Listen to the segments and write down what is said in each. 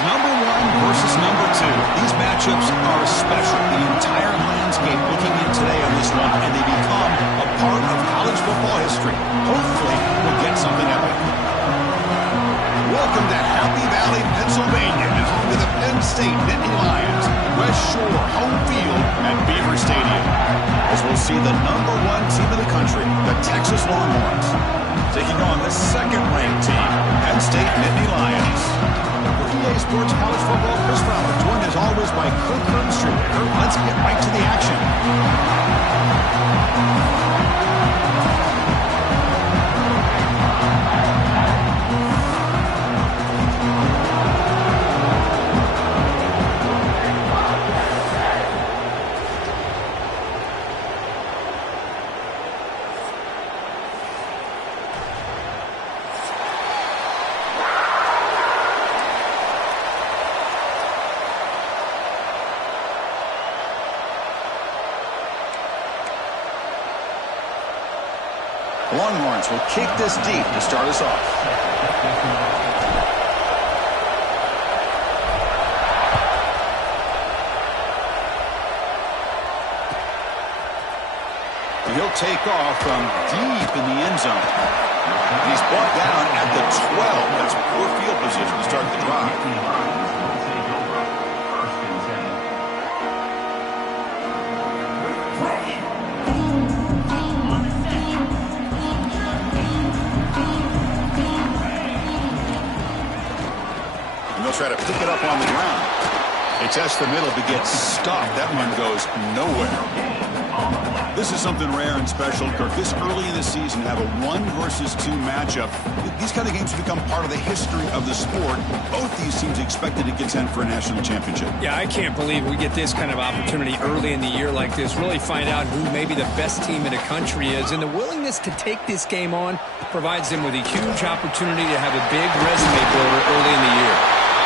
number one versus number two. These matchups are special. The entire landscape looking in today on this one, and they become a part of college football history. Hopefully, we'll get something epic. Welcome to Happy Valley, Pennsylvania, and home to the Penn State Nittany Lions. West Shore home field at Beaver Stadium. As we'll see the number one team in the country, the Texas Longhorns, taking on the second-ranked team, Penn State Nittany Lions. For EA Sports College Football, Chris Fowler, joined as always by Kirk Herbstreit. Kirk, let's get right to the action. Longhorns will kick this deep to start us off. He'll take off from deep in the end zone. He's brought down at the 12. That's poor field position to start the drive. Try to pick it up on the ground. They test the middle to get stopped. That one goes nowhere. This is something rare and special, Kirk. This early in the season, have a 1 versus 2 matchup. These kind of games become part of the history of the sport. Both these teams expected to contend for a national championship. Yeah, I can't believe we get this kind of opportunity early in the year like this. Really find out who maybe the best team in the country is. And the willingness to take this game on provides them with a huge opportunity to have a big resume builder early in the year.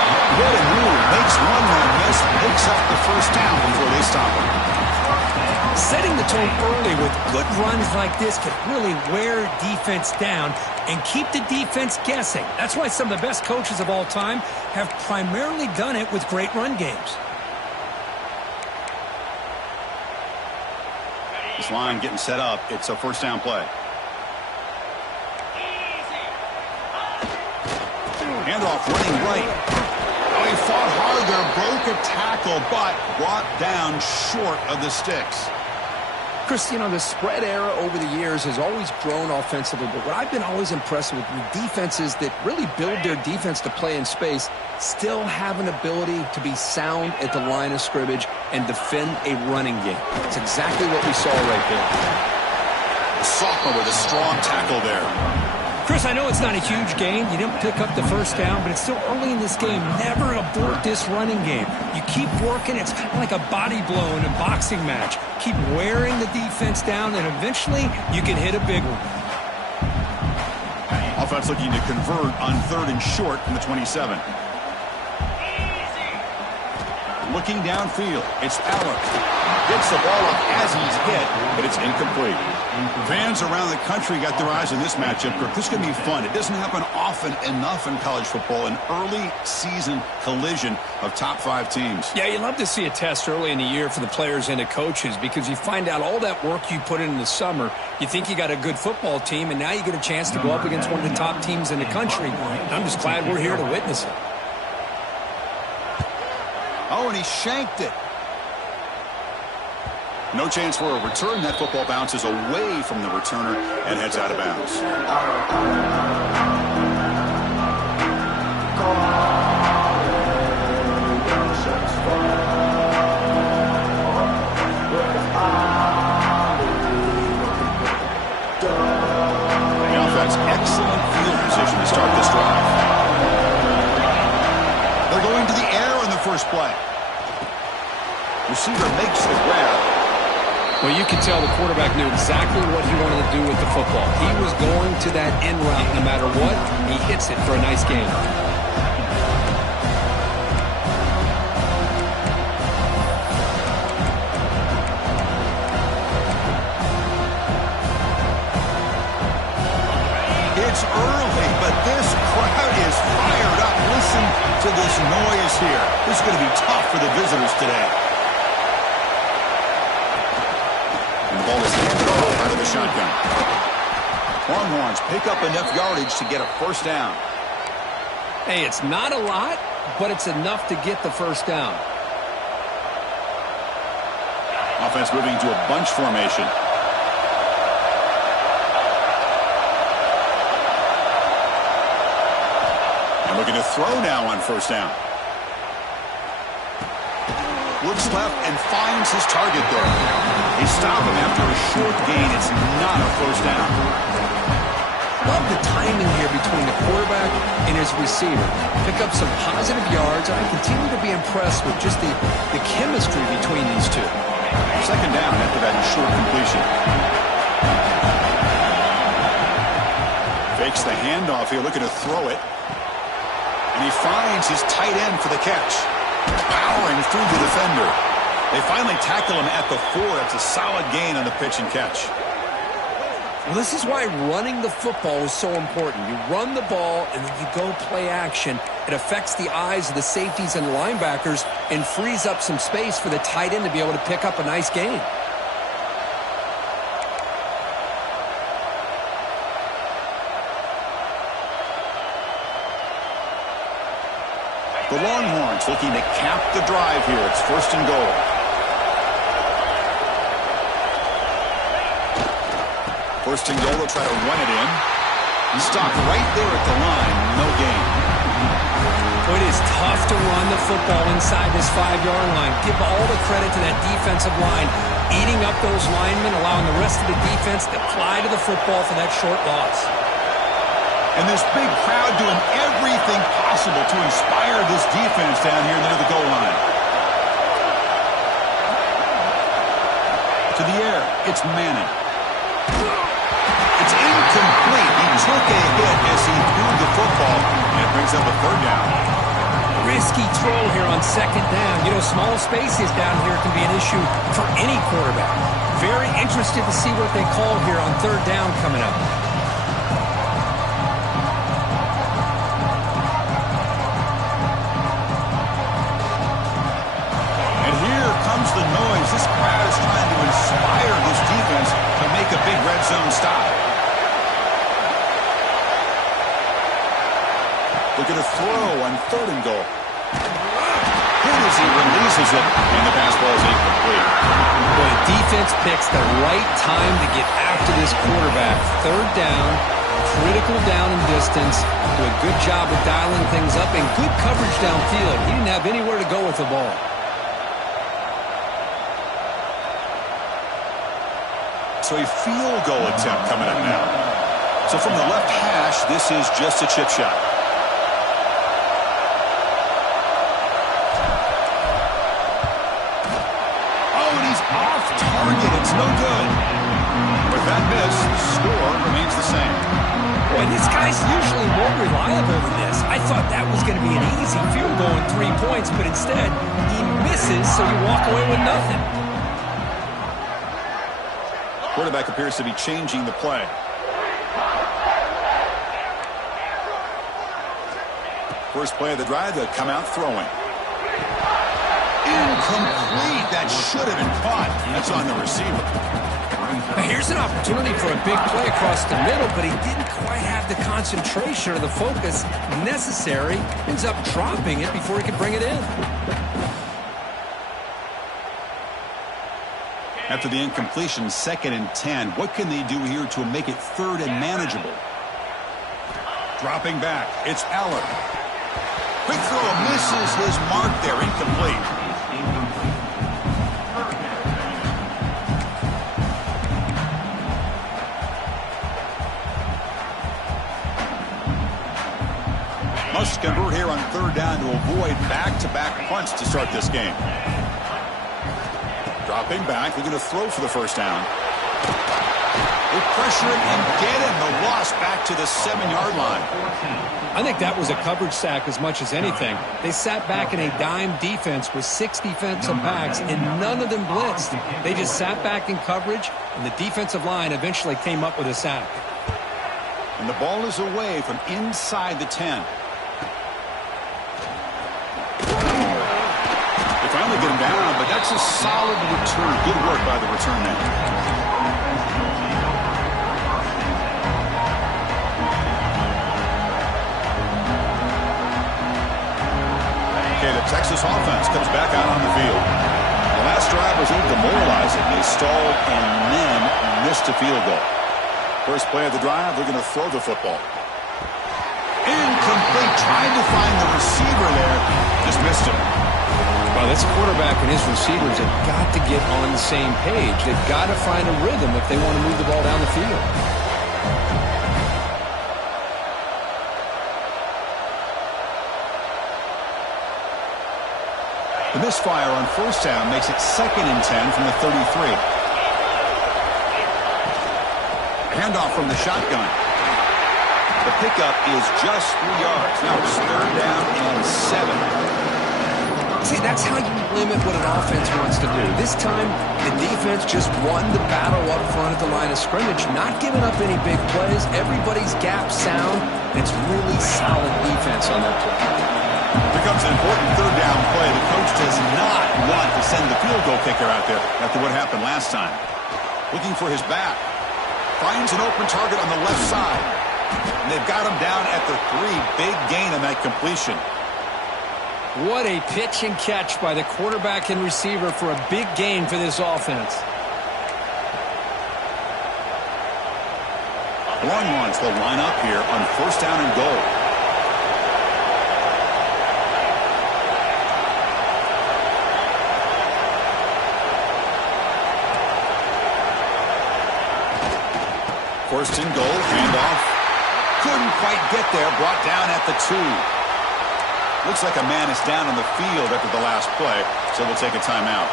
What a move. Makes one man miss, picks up the first down before they stop him. Setting the tone early with good runs like this can really wear defense down and keep the defense guessing. That's why some of the best coaches of all time have primarily done it with great run games. This line getting set up. It's a first down play. Handoff running right. Oh, he fought hard there, broke a tackle, but brought down short of the sticks. Chris, you know, the spread era over the years has always grown offensively, but what I've been always impressed with defenses that really build their defense to play in space still have an ability to be sound at the line of scrimmage and defend a running game. It's exactly what we saw right there. The sophomore with a strong tackle there. Chris, I know it's not a huge game. You didn't pick up the first down, but it's still early in this game. Never abort this running game. You keep working. It's kind of like a body blow in a boxing match. Keep wearing the defense down, and eventually you can hit a big one. Offense looking to convert on 3rd and short from the 27. Looking downfield. It's Aller. Gets the ball up as he's hit, but it's incomplete. Fans around the country got their eyes on this matchup. This is going to be fun. It doesn't happen often enough in college football, an early season collision of top 5 teams. Yeah, you love to see a test early in the year for the players and the coaches because you find out all that work you put in the summer. You think you got a good football team, and now you get a chance to go up against one of the top teams in the country. I'm just glad we're here to witness it. Oh, and he shanked it. No chance for a return. That football bounces away from the returner and heads out of bounds. The offense, excellent field position to start this drive. They're going to the air on the first play. Receiver makes the grab. Well, you can tell the quarterback knew exactly what he wanted to do with the football. He was going to that end route no matter what. He hits it for a nice gain. It's early, but this crowd is fired up. Listen to this noise here. This is going to be tough for the visitors today. And the ball is handed off out of the shotgun. Longhorns pick up enough yardage to get a first down. Hey, it's not a lot, but it's enough to get the first down. Offense moving to a bunch formation. And looking to throw now on first down. Looks left and finds his target there. They stop him after a short gain. It's not a first down. Love the timing here between the quarterback and his receiver. Pick up some positive yards, and I continue to be impressed with just the chemistry between these two. Second down after that short completion. Fakes the handoff here, looking to throw it. And he finds his tight end for the catch. Powering through the defender. They finally tackle him at the 4. That's a solid gain on the pitch and catch. Well, this is why running the football is so important. You run the ball, and then you go play action. It affects the eyes of the safeties and linebackers and frees up some space for the tight end to be able to pick up a nice gain. The Longhorns looking to cap the drive here. It's first and goal. First and goal, they'll try to run it in. Stopped right there at the line. No gain. It is tough to run the football inside this 5-yard line. Give all the credit to that defensive line, eating up those linemen, allowing the rest of the defense to fly to the football for that short loss. And this big crowd doing everything possible to inspire this defense down here near the goal line. To the air, it's Manning. It's incomplete. He took a hit as he threw the football, and it brings up a third down. Risky throw here on second down. You know, small spaces down here can be an issue for any quarterback. Very interested to see what they call here on third down coming up. And here comes the noise. This crowd is trying to inspire this defense to make a big red zone stop. Looking to throw on third and goal. Good as he releases it, and the pass ball is incomplete. Boy, defense picks the right time to get after this quarterback. Third down, critical down and distance. Do a good job of dialing things up and good coverage downfield. He didn't have anywhere to go with the ball. So a field goal attempt coming up now. So from the left hash, this is just a chip shot. Off target, it's no good. With that miss, the score remains the same. Boy, this guy's usually more reliable than this. I thought that was going to be an easy field goal and 3 points, but instead, he misses, so you walk away with nothing. Quarterback appears to be changing the play. First play of the drive, they'll come out throwing. Incomplete. That should have been caught. That's on the receiver. Here's an opportunity for a big play across the middle, but he didn't quite have the concentration or the focus necessary. Ends up dropping it before he could bring it in. After the incompletion, 2nd and 10. What can they do here to make it third and manageable? Dropping back. It's Allen. Quick throw misses his mark there. Incomplete. Must convert here on third down to avoid back-to-back punts to start this game. Dropping back, looking to throw for the first down. They pressure him and get him. The loss back to the 7-yard line. I think that was a coverage sack as much as anything. They sat back in a dime defense with 6 defensive backs, and none of them blitzed. They just sat back in coverage, and the defensive line eventually came up with a sack. And the ball is away from inside the 10. They finally get him down, but that's a solid return. Good work by the return man. Okay, the Texas offense comes back out on the field. The last drive was a little demoralizing. They stalled and then missed a field goal. First play of the drive, they're going to throw the football. Incomplete. Trying to find the receiver there. Just missed him. Well, this quarterback and his receivers have got to get on the same page. They've got to find a rhythm if they want to move the ball down the field. The misfire on first down makes it 2nd and 10 from the 33. Handoff from the shotgun. The pickup is just 3 yards. Now it's 3rd down and 7. See, that's how you limit what an offense wants to do. This time, the defense just won the battle up front at the line of scrimmage, not giving up any big plays. Everybody's gap sound, and it's really solid defense on that play. Here comes an important 3rd down play. The coach does not want to send the field goal kicker out there after what happened last time. Looking for his back. Finds an open target on the left side. And they've got him down at the 3. Big gain on that completion. What a pitch and catch by the quarterback and receiver for a big gain for this offense. Longhorns will line up here on 1st down and goal. First and goal, handoff. Couldn't quite get there, brought down at the 2. Looks like a man is down on the field after the last play, so we'll take a timeout.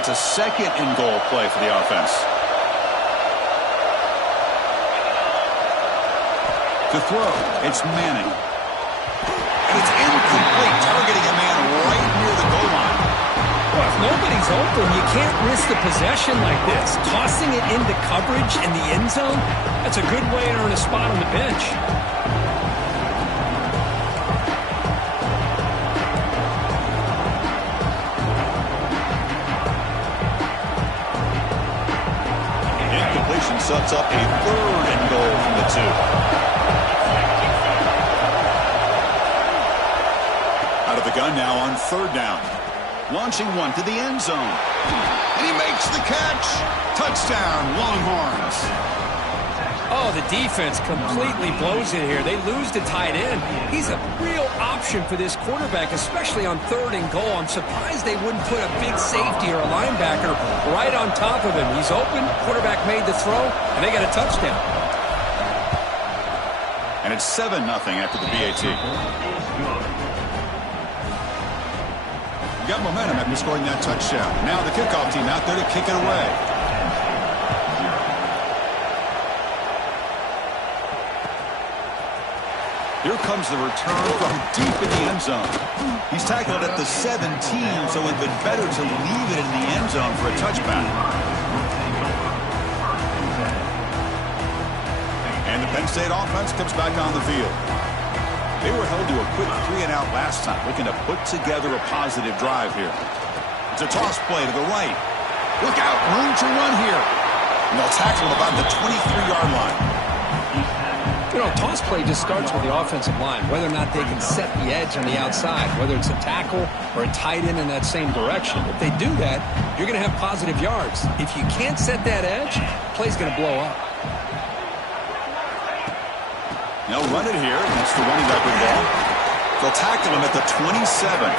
It's a 2nd and goal play for the offense. To throw, it's Manning. And it's incomplete, targeting a man right near the goal line. Well, if nobody's open, you can't risk the possession like this. Tossing it into coverage in the end zone, that's a good way to earn a spot on the bench. Incompletion sets up a 3rd and goal from the 2. Out of the gun now on 3rd down. Launching one to the end zone. And he makes the catch. Touchdown, Longhorns. Oh, the defense completely blows it here. They lose to tight end. He's a real option for this quarterback, especially on 3rd and goal. I'm surprised they wouldn't put a big safety or a linebacker right on top of him. He's open. Quarterback made the throw, and they got a touchdown. And it's 7-0 after the BAT. Got momentum after scoring that touchdown. Now the kickoff team out there to kick it away. Here comes the return from deep in the end zone. He's tackled at the 17, so it would be better to leave it in the end zone for a touchback. And the Penn State offense comes back on the field. They were held to a quick 3-and-out last time, looking to put together a positive drive here. It's a toss play to the right. Look out, room to run here. And they'll tackle him about the 23-yard line. You know, toss play just starts with the offensive line, whether or not they can set the edge on the outside, whether it's a tackle or a tight end in that same direction. If they do that, you're going to have positive yards. If you can't set that edge, play's going to blow up. They'll run it here. That's the running back with the ball. They'll tackle him at the 27.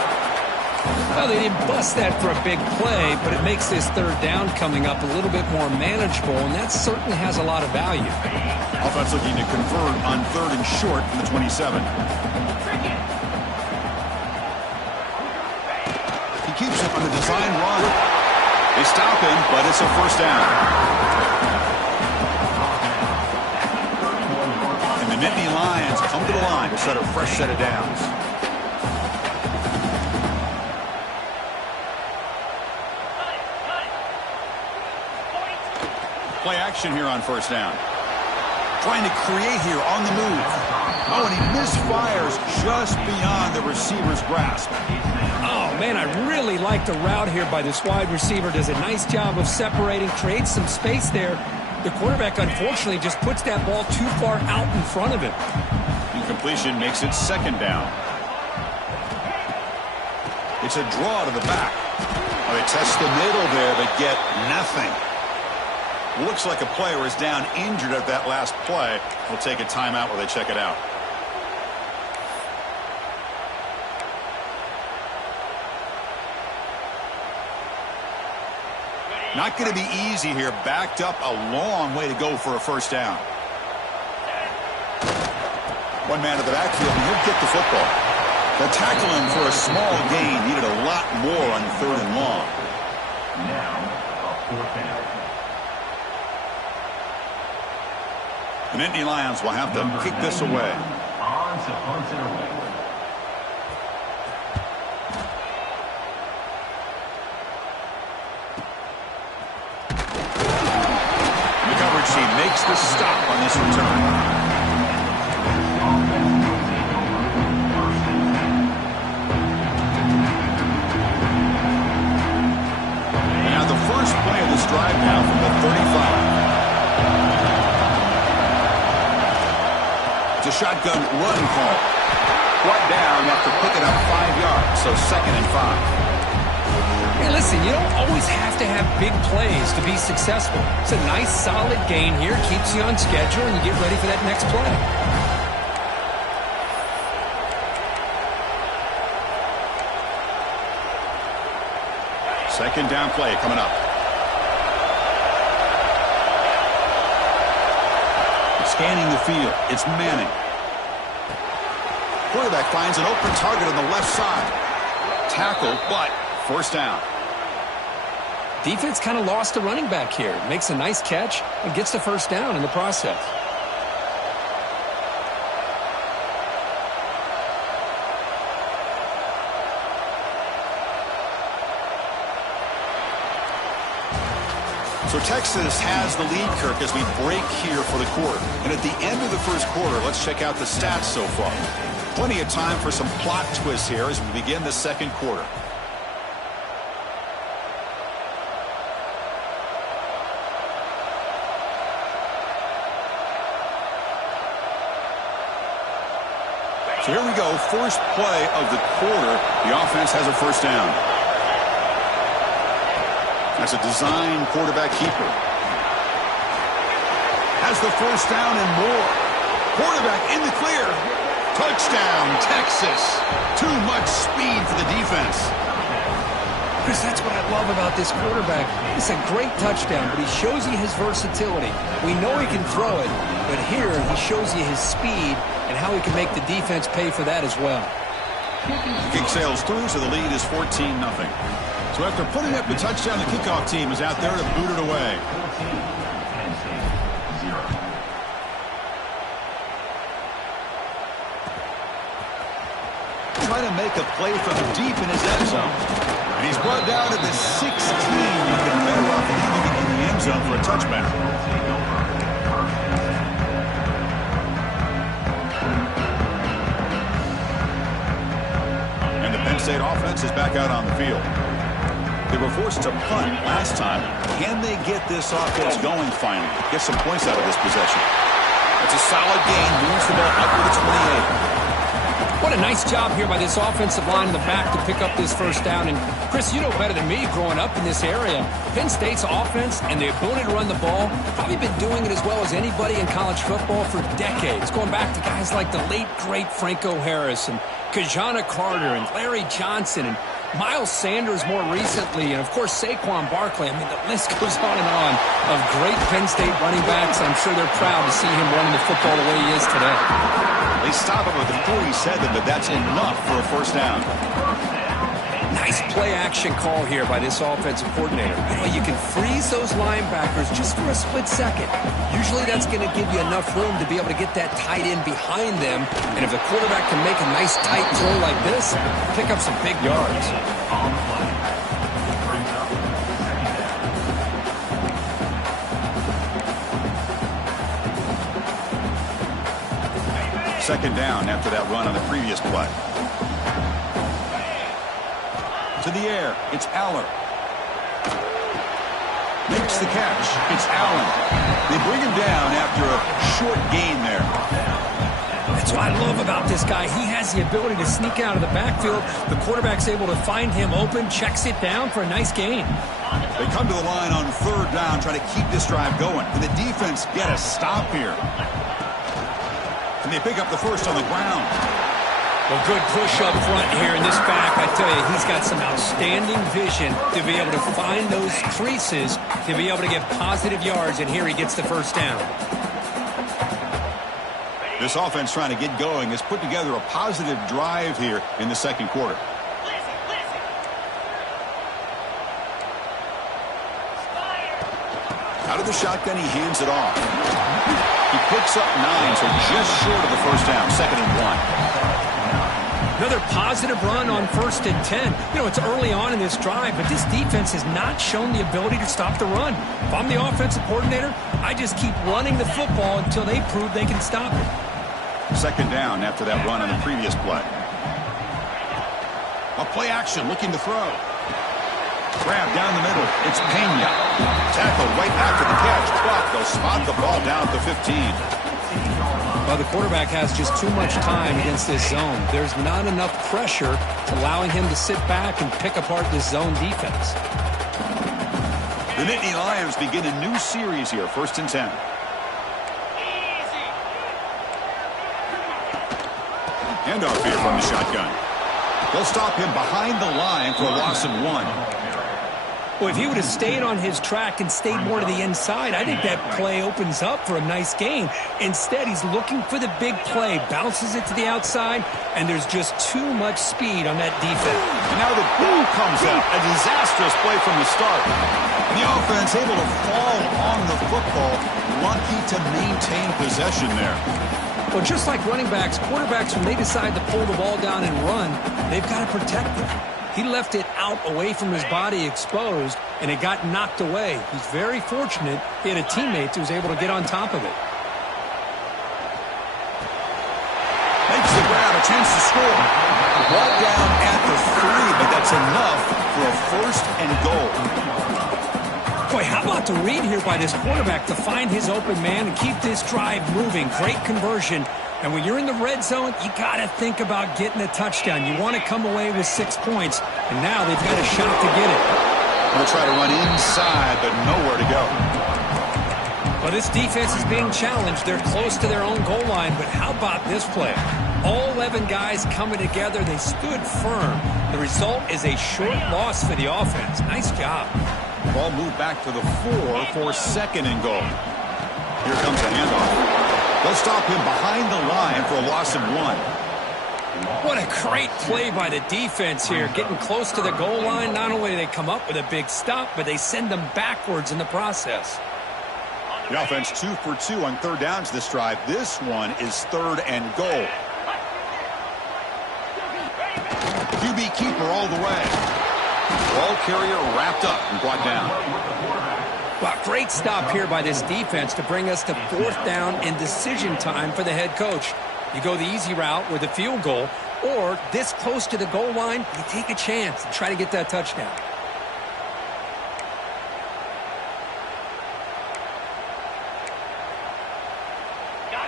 Well, they didn't bust that for a big play, but it makes this 3rd down coming up a little bit more manageable, and that certainly has a lot of value. Offense looking to convert on 3rd and short from the 27. He keeps it on the design run. They stop him, but it's a 1st down. And the Nittany Lions come to the line to set a fresh set of downs. Play action here on first down. Trying to create here on the move. Oh, and he misfires just beyond the receiver's grasp. Oh, man, I really like the route here by this wide receiver. Does a nice job of separating, creates some space there. The quarterback, unfortunately, just puts that ball too far out in front of him. Incompletion makes it second down. It's a draw to the back. Oh, they test the middle there, but get nothing. Looks like a player is down injured at that last play. We'll take a timeout while they check it out. Not going to be easy here. Backed up a long way to go for a first down. One man to the backfield, and he'll get the football. The tackle him for a small gain. Needed a lot more on third and long. Now, a fourth down. The Nittany Lions will have to kick this away. On to punt it away. The coverage team makes the stop on this return. And now the first play of this drive now from the 35. It's a shotgun run call. Brought down after picking up 5 yards, so 2nd and 5. Hey, listen, you don't always have to have big plays to be successful. It's a nice, solid gain here. Keeps you on schedule, and you get ready for that next play. Second down play coming up. Scanning the field. It's Manning. Quarterback finds an open target on the left side. Tackle, but first down. Defense kind of lost the running back here. Makes a nice catch and gets the first down in the process. So Texas has the lead, Kirk, as we break here for the quarter. And at the end of the first quarter, let's check out the stats so far. Plenty of time for some plot twists here as we begin the second quarter. So here we go, first play of the quarter. The offense has a first down. That's a design quarterback keeper. Has the first down and more. Quarterback in the clear. Touchdown, Texas. Too much speed for the defense. Chris, that's what I love about this quarterback. It's a great touchdown, but he shows you his versatility. We know he can throw it, but here he shows you his speed and how he can make the defense pay for that as well. Kick sails through, so the lead is 14-0. So after putting up the touchdown, the kickoff team is out there to boot it away. Trying to make a play from deep in his end zone. And he's brought down to the 16. He's been better off leaving it in the end zone for a touchback. And the Penn State offense is back out on the field. They were forced to punt last time. Can they get this offense going finally? Get some points out of this possession. It's a solid gain. Moves the ball up to the 28. What a nice job here by this offensive line in the back to pick up this first down. And, Chris, you know better than me growing up in this area. Penn State's offense and the ability to run the ball, probably been doing it as well as anybody in college football for decades, going back to guys like the late, great Franco Harris and Kajana Carter and Larry Johnson and Miles Sanders more recently, and, of course, Saquon Barkley. I mean, the list goes on and on of great Penn State running backs. I'm sure they're proud to see him running the football the way he is today. They stop him with the 47, but that's enough for a first down. Nice play-action call here by this offensive coordinator. You know, you can freeze those linebackers just for a split second. Usually that's going to give you enough room to be able to get that tight end behind them. And if the quarterback can make a nice tight throw like this, pick up some big yards. Second down after that run on the previous play. To the air, it's Aller. Makes the catch. It's Allen. They bring him down after a short gain there. That's what I love about this guy. He has the ability to sneak out of the backfield. The quarterback's able to find him open, checks it down for a nice gain. They come to the line on third down, trying to keep this drive going. Can the defense get a stop here? Can they pick up the first on the ground? Well, good push up front here in this back. I tell you, he's got some outstanding vision to be able to find those creases, to be able to get positive yards, and here he gets the first down. This offense trying to get going has put together a positive drive here in the second quarter. Out of the shotgun, he hands it off. He picks up 9, so just short of the first down, 2nd and 1. Another positive run on 1st and 10. You know, it's early on in this drive, but this defense has not shown the ability to stop the run. If I'm the offensive coordinator, I just keep running the football until they prove they can stop it. 2nd down after that run on the previous play. A play action, looking to throw. Grab down the middle. It's Pena. Tackle right after the catch. Clock. They'll spot the ball down at the 15. Well, the quarterback has just too much time against this zone. There's not enough pressure allowing him to sit back and pick apart this zone defense. The Nittany Lions begin a new series here. 1st and 10. Handoff here from the shotgun. They'll stop him behind the line for a loss of 1. Well, if he would have stayed on his track and stayed more to the inside, I think that play opens up for a nice gain. Instead, he's looking for the big play, bounces it to the outside, and there's just too much speed on that defense. And now the ball comes out. A disastrous play from the start. And the offense able to fall on the football, lucky to maintain possession there. Well, just like running backs, quarterbacks, when they decide to pull the ball down and run, they've got to protect it. He left it out away from his body exposed, and it got knocked away. He's very fortunate he had a teammate who was able to get on top of it. Makes the grab, a chance to score. Ball down at the 3, but that's enough for a 1st and goal. Boy, how about the read here by this quarterback to find his open man and keep this drive moving. Great conversion. And when you're in the red zone, you got to think about getting a touchdown. You want to come away with 6 points, and now they've got a shot to get it. They'll try to run inside, but nowhere to go. Well, this defense is being challenged. They're close to their own goal line, but how about this play? All 11 guys coming together. They stood firm. The result is a short loss for the offense. Nice job. Ball moved back to the 4 for 2nd and goal. Here comes a handoff. They'll stop him behind the line for a loss of 1. What a great play by the defense here. Getting close to the goal line, not only do they come up with a big stop, but they send them backwards in the process. The offense 2 for 2 on 3rd downs this drive. This one is 3rd and goal. QB keeper all the way. Ball carrier wrapped up and brought down. Well, great stop here by this defense to bring us to 4th down and decision time for the head coach. You go the easy route with a field goal, or this close to the goal line, you take a chance and try to get that touchdown.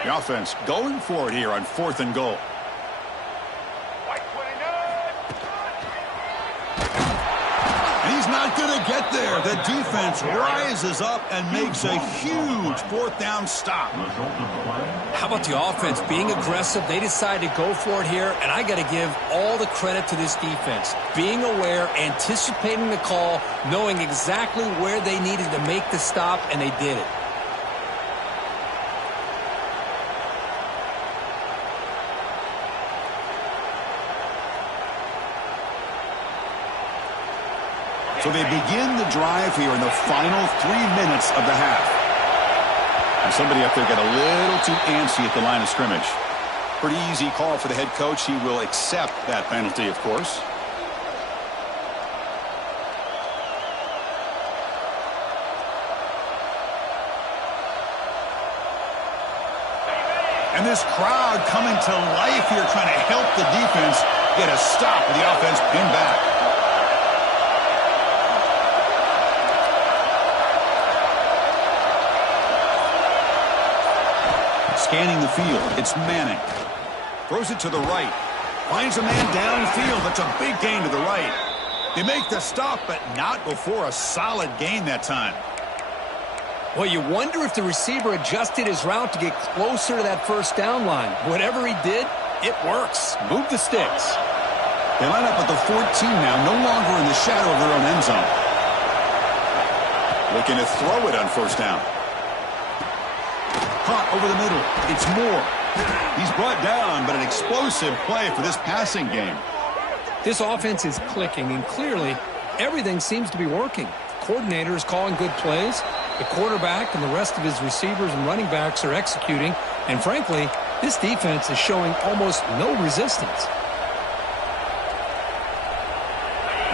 The offense going for it here on 4th and goal. Not going to get there. The defense rises up and makes a huge 4th down stop. How about the offense being aggressive? They decide to go for it here, and I got to give all the credit to this defense. Being aware, anticipating the call, knowing exactly where they needed to make the stop, and they did it. So they begin the drive here in the final 3 minutes of the half. And somebody up there got a little too antsy at the line of scrimmage. Pretty easy call for the head coach. He will accept that penalty, of course. And this crowd coming to life here, trying to help the defense get a stop with the offense pinned back. Scanning the field, it's Manning. Throws it to the right. Finds a man downfield. That's a big gain to the right. They make the stop, but not before a solid gain that time. Well, you wonder if the receiver adjusted his route to get closer to that first down line. Whatever he did, it works. Move the sticks. They line up at the 14 now, no longer in the shadow of their own end zone. Looking to throw it on first down. Caught over the middle. It's Moore. He's brought down, but an explosive play for this passing game. This offense is clicking, and clearly everything seems to be working. The coordinator is calling good plays. The quarterback and the rest of his receivers and running backs are executing. And frankly, this defense is showing almost no resistance.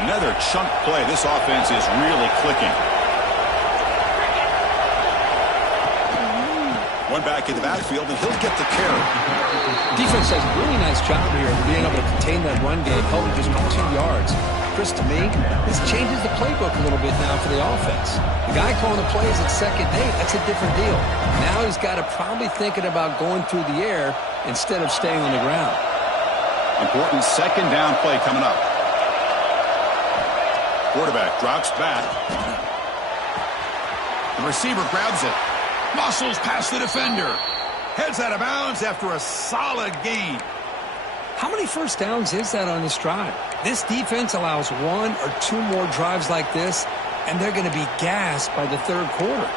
Another chunk play. This offense is really clicking. One back in the backfield, and he'll get the carry. Defense does a really nice job here of being able to contain that run game, held it just 2 yards. Chris, to me, this changes the playbook a little bit now for the offense. The guy calling the plays at second, hey, that's a different deal. Now he's got to probably thinking about going through the air instead of staying on the ground. Important second down play coming up. Quarterback drops back. The receiver grabs it. Muscles past the defender. Heads out of bounds after a solid gain. How many first downs is that on this drive? This defense allows 1 or 2 more drives like this, and they're going to be gassed by the third quarter.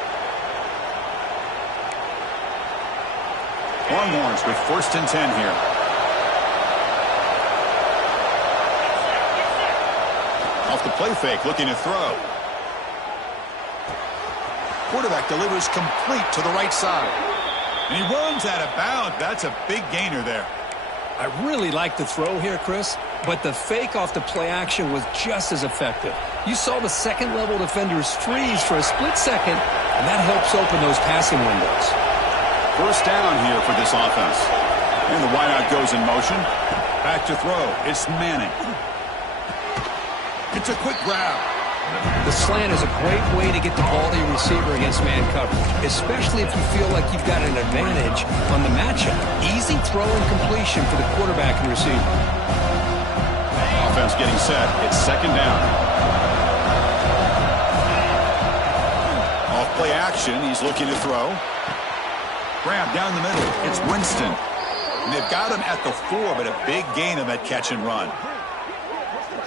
Longhorns with 1st and 10 here. Off the play fake, looking to throw. Quarterback delivers complete to the right side. And he runs out of bounds. That's a big gainer there. I really like the throw here, Chris, but the fake off the play action was just as effective. You saw the second-level defenders freeze for a split second, and that helps open those passing windows. First down here for this offense. And the wideout goes in motion. Back to throw. It's Manning. It's a quick grab. The slant is a great way to get the ball to your receiver against man coverage, especially if you feel like you've got an advantage on the matchup. Easy throw and completion for the quarterback and receiver. Offense getting set. It's second down. Off play action. He's looking to throw. Grab down the middle. It's Winston. And they've got him at the 4, but a big gain on that catch and run.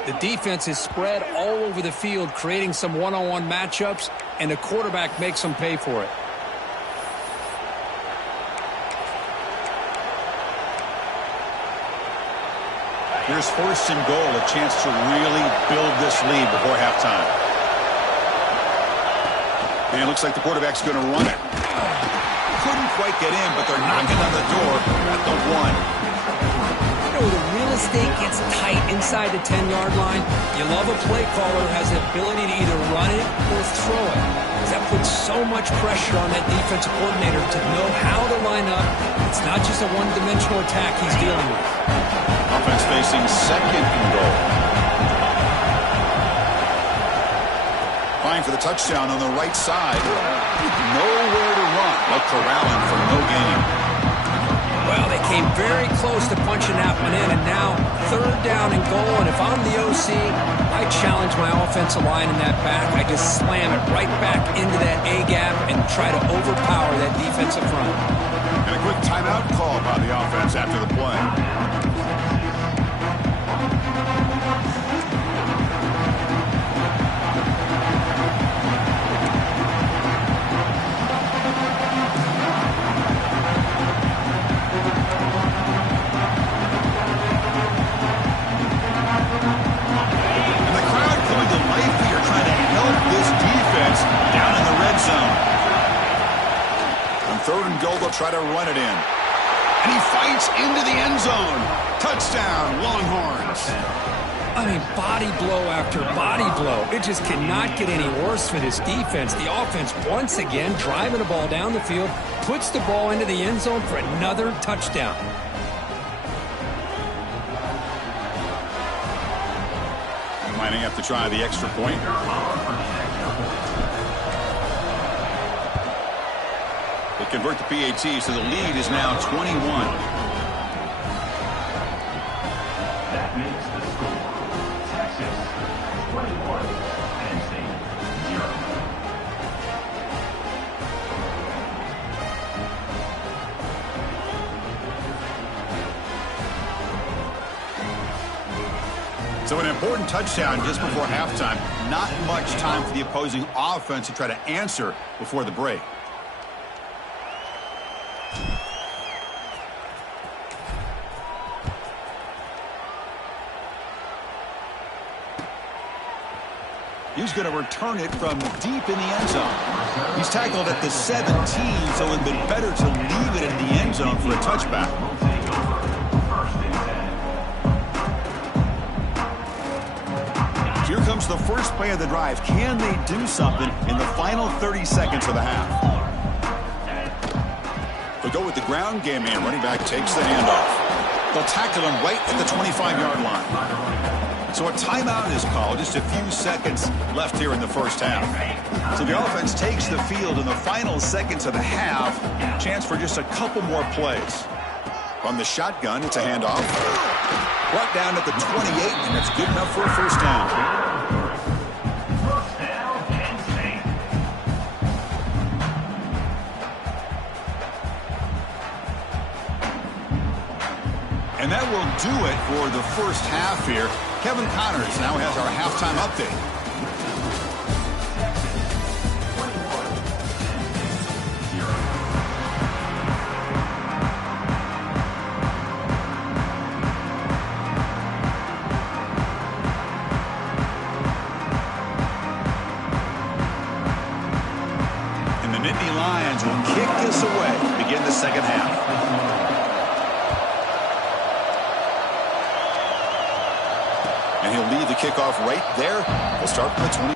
The defense is spread all over the field, creating some one-on-one matchups, and the quarterback makes them pay for it. Here's 1st and goal, a chance to really build this lead before halftime. And it looks like the quarterback's going to run it. Couldn't quite get in, but they're knocking on the door at the 1. The real estate gets tight inside the 10-yard line. You love a play caller who has the ability to either run it or throw it, because that puts so much pressure on that defensive coordinator to know how to line up. It's not just a one-dimensional attack he's dealing with. Offense facing second and goal. Fine for the touchdown on the right side. Nowhere to run. But corralling for no gain. Well, they came very close to punching that one in, and now 3rd down and goal. And if I'm the OC, I challenge my offensive line in that back. I just slam it right back into that A-gap and try to overpower that defensive front. And a quick timeout call by the offense after the play. Try to run it in. And he fights into the end zone. Touchdown, Longhorns. I mean, body blow after body blow. It just cannot get any worse for this defense. The offense, once again, driving the ball down the field, puts the ball into the end zone for another touchdown. Lining up to try the extra point. They convert the PAT, so the lead is now 21. That makes the score Texas 21, Penn State 0. So an important touchdown just before halftime. Not much time for the opposing offense to try to answer before the break. He's going to return it from deep in the end zone. He's tackled at the 17, so it would be better to leave it in the end zone for a touchback. Will take over first and 10. Here comes the first play of the drive. Can they do something in the final 30 seconds of the half? They'll go with the ground game here. Running back takes the handoff. They'll tackle him right at the 25-yard line. So a timeout is called. Just a few seconds left here in the first half. So the offense takes the field in the final seconds of the half. Chance for just a couple more plays. From the shotgun, it's a handoff. Brought down at the 28, and that's good enough for a first down. First down, Penn State. And that will do it for the first half here. Kevin Connors now has our halftime update. And the Nittany Lions will kick this away to begin the second half. And he'll lead the kickoff right there. We'll start from the 20.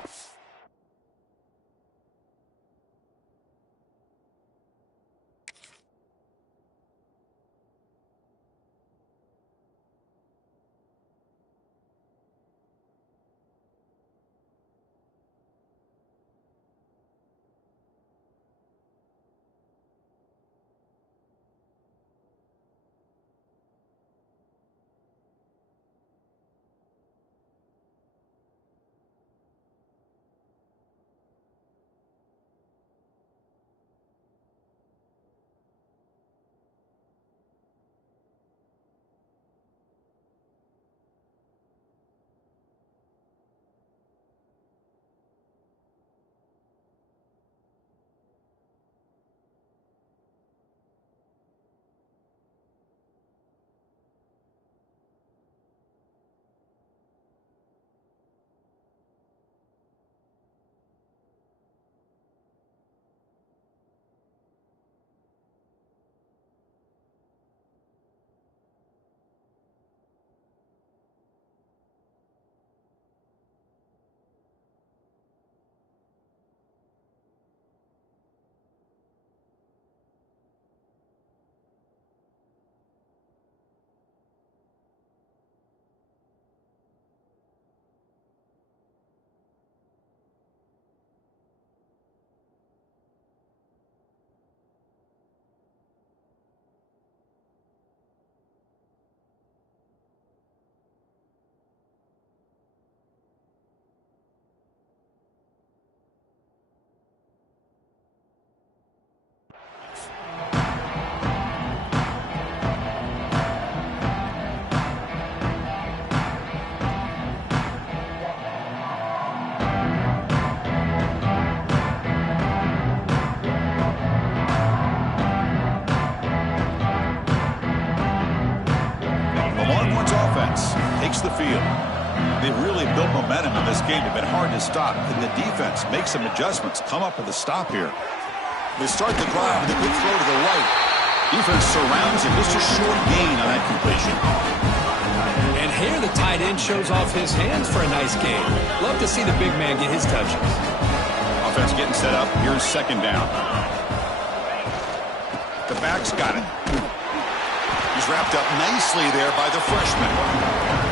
The field. They've really built momentum in this game. They've been hard to stop. And the defense makes some adjustments. Come up with a stop here. They start the drive with a quick throw to the right. Defense surrounds him. Just a short gain on that completion. And here the tight end shows off his hands for a nice gain. Love to see the big man get his touches. Offense getting set up. Here's second down. The back's got it. He's wrapped up nicely there by the freshman.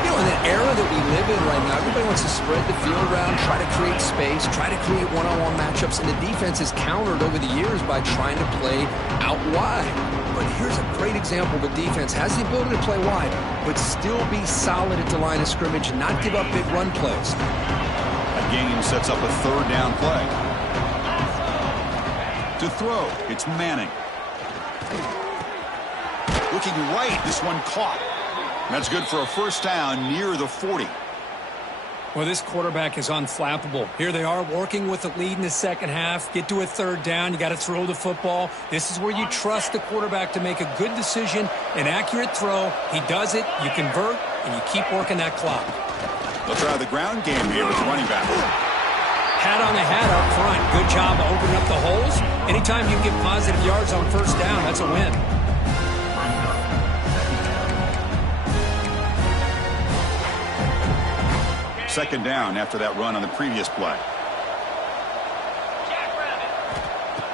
You know, in the era that we live in right now, everybody wants to spread the field around, try to create space, try to create one-on-one matchups, and the defense is countered over the years by trying to play out wide. But here's a great example of a defense has the ability to play wide, but still be solid at the line of scrimmage and not give up big run plays. That game sets up a third down play. To throw, it's Manning. Looking right, this one caught. That's good for a first down near the 40. Well, this quarterback is unflappable. Here they are working with the lead in the second half. Get to a third down. You got to throw the football. This is where you trust the quarterback to make a good decision, an accurate throw. He does it, you convert, and you keep working that clock. They'll try the ground game here with the running back. Hat on the hat up front. Good job of opening up the holes. Anytime you get positive yards on first down, that's a win. Second down after that run on the previous play.